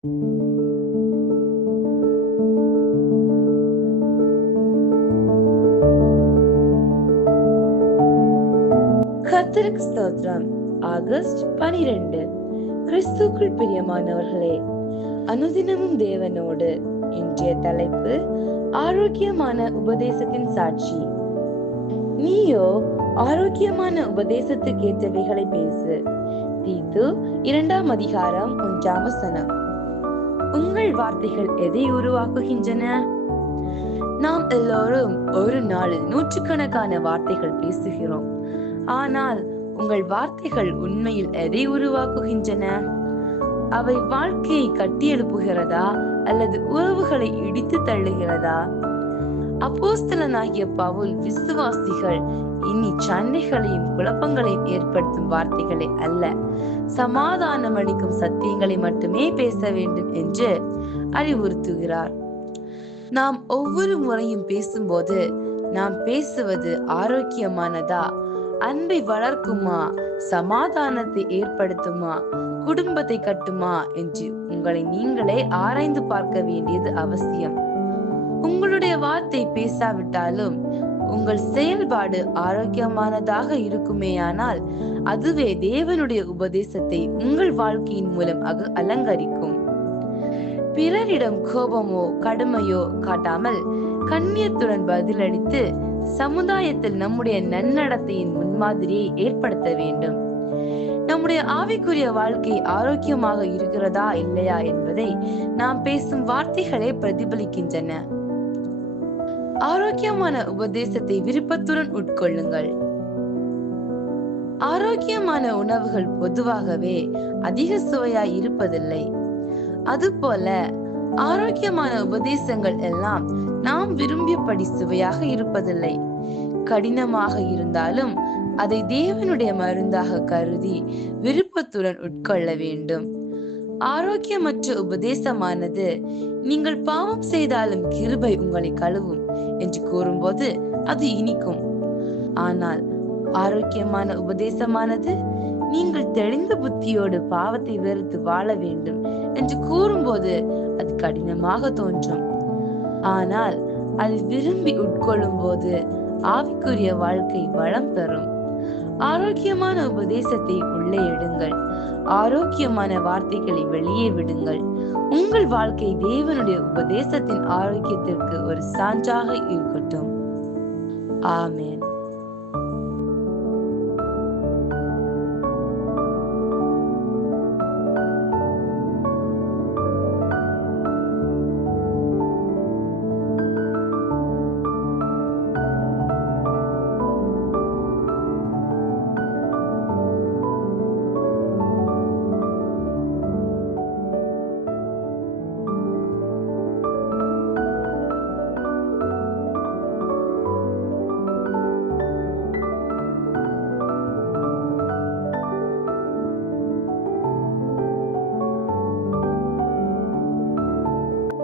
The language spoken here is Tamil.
கர்த்தருக்கு ஸ்தோத்திரம். ஆகஸ்ட் 12. கிறிஸ்துக்குள் பிரியமானவர்களே, அனுதினமும் தேவனோடு. இன்றைய தலைப்பு, ஆரோக்கியமான உபதேசத்தின் சாட்சி. நீயோ ஆரோக்கியமான உபதேசத்துக்கு ஏற்றவைகளை பேசு. தீத்து 2 அதிகாரம் 1 உங்கள் வார்த்தைகள் எதை உருவாக்குகின்றன? நாம் எல்லோரும் ஒரு நாளில் நூற்றுக்கணக்கான வார்த்தைகள் பேசுகிறோம். ஆனால் உங்கள் வார்த்தைகள் உண்மையில் எதை உருவாக்குகின்றன? அவை வாழ்க்கையை கட்டியெழுப்புகிறதா அல்லது உறவுகளை இடித்து தள்ளுகிறதா? அப்போஸ்தலனாகிய பவுல் விசுவாசிகள் இனி சண்டைகளையும் குழப்பங்களையும் ஏற்படுத்தும் வார்த்தைகளை அல்ல, சமாதானம் அளிக்கும் சத்தியங்களை மட்டுமே பேச வேண்டும் என்று அறிவுறுத்துகிறார். நாம் ஒவ்வொரு முறையும் பேசும்போது நாம் பேசுவது ஆரோக்கியமானதா, அன்பை வளர்க்குமா, சமாதானத்தை ஏற்படுத்துமா, குடும்பத்தை கட்டுமா என்று உங்களை நீங்களே ஆராய்ந்து பார்க்க வேண்டியது அவசியம். உங்களுடைய வார்த்தை பேசாவிட்டாலும் உங்கள் செயல்பாடு ஆரோக்கியமானதாக இருக்குமேயானால் அதுவே தேவனுடைய உபதேசத்தை உங்கள் வாழ்க்கையின் மூலம் அலங்கரிக்கும். பிறரிடம் கோபமோ கடுமையோ காட்டாமல் கண்ணியத்துடன் பதிலளித்து சமுதாயத்தில் நம்முடைய நன்னடத்தையின் முன்மாதிரியை ஏற்படுத்த வேண்டும். நம்முடைய ஆவிக்குரிய வாழ்க்கை ஆரோக்கியமாக இருக்கிறதா இல்லையா என்பதை நாம் பேசும் வார்த்தைகளே பிரதிபலிக்கின்றன. ஆரோக்கியமான உபதேசத்தை விருப்பத்துடன் உட்கொள்ளுங்கள். ஆரோக்கியமான உணவுகள் பொதுவாகவே அதிக சுவையாய் இருப்பதில்லை. அதுபோல ஆரோக்கியமான உபதேசங்கள் எல்லாம் நாம் விரும்பியபடி சுவையாக இருப்பதில்லை. கடினமாக இருந்தாலும் அதை தேவனுடைய மருந்தாக கருதி விருப்பத்துடன் உட்கொள்ள வேண்டும். ஆரோக்கியமற்ற உபதேசமானது நீங்கள் பாவம் செய்தாலும் கிருபை உங்களை கழுவும் என்று கூறும்போது அது இனிக்கும். ஆனால் ஆரோக்கியமான உபதேசமானது நீங்கள் தெளிந்த புத்தியோடு பாவத்தை வெறுத்து வாழ வேண்டும் என்று கூறும்போது அது கடினமாக தோன்றும். ஆனால் அது விரும்பி உட்கொள்ளும் போது ஆவிக்குரிய வாழ்க்கை வளம் பெறும். ஆரோக்கியமான உபதேசத்தை உள்ளே எடுங்கள். ஆரோக்கியமான வார்த்தைகளை வெளியே விடுங்கள். உங்கள் வாழ்க்கை தேவனுடைய உபதேசத்தின் ஆரோக்கியத்திற்கு ஒரு சான்றாக இருக்கட்டும். ஆமென்.